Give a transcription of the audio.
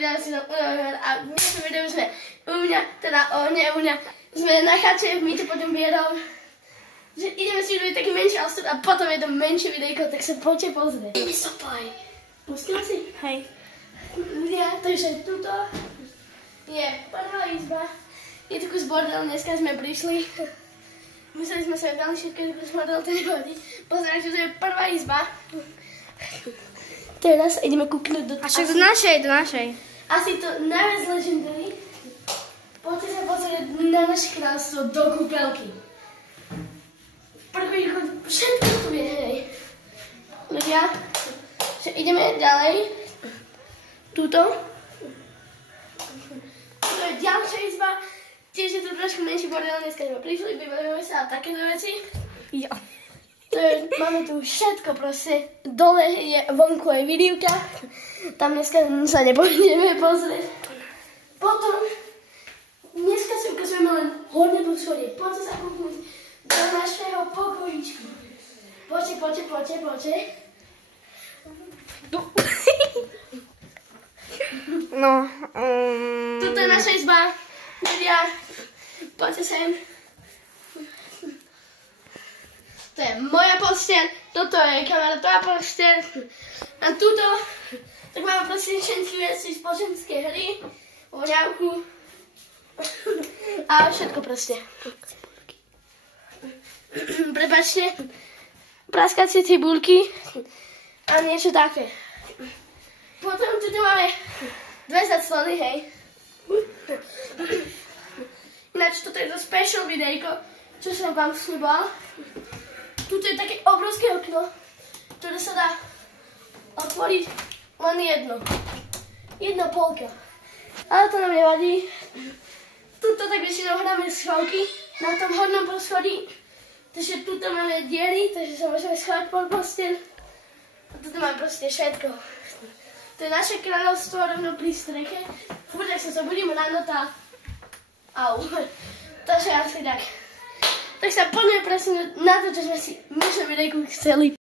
ľudia si tam a v dnešnom videu sme u mňa, sme na chate, my to potom vierou, že ideme si urobiť taký menší osud a potom je to menšie videjko, tak sa poďte pozrieť. Ideme sa poj. Pustila si? Hej. Ľudia, takže tuto je prvá izba. Je tu kus bordel, dneska sme prišli. Mysleli sme sa, že dali všetko, že kus bordel, to nevadí. Pozerajte, to je prvá izba. Teraz ideme kúknúť do... A však do našej. Asi to najviac legendary. Poďte sa pozrieť na naše kráľstvo do kúpeľky. Prvý chod, všetko tu je, hej. Ľudia, že ideme ďalej. Tuto. Tuto je ďalšia izba. Tiež je tu trošku menší bordel, dneska sme prišli, vybavujeme sa a takéto veci. Jo. Máme tu všetko proste. Dole je vonku aj vidívka. Tam dneska sa nepôjdeme pozrieť. Potom dneska si ukazujeme len horné poschodie. Poďte sa kúknuť do našeho pokojíčku. Poďte. No. Tuto je naša izba. Ľudia, poďte sem. To je moja posteľ, toto je kamarátová posteľ. A tuto, tak máme proste všetky veci, spoločenské hry, voňavku a všetko proste. Prepáčte, praskacie cibulky a niečo také. Potom tuto máme dve zaclony, hej. Ináč toto je to special videjko, čo som vám slúbala. Tuto je také obrovské okno, ktoré sa dá otvoriť len jedno. Jedna polka. Ale to nám nevadí. Tuto tak väčšinou hráme schovky na tom hornom poschodí. Takže tuto máme diery, takže sa môžeme schovať pod posteľ. A tuto máme proste všetko. To je naše kráľovstvo rovno pri streche. Furt, ak sa zobudím ráno, tá... Au. Takže asi tak. Tak sa poďme presne na to, čo sme si my videjku chceli.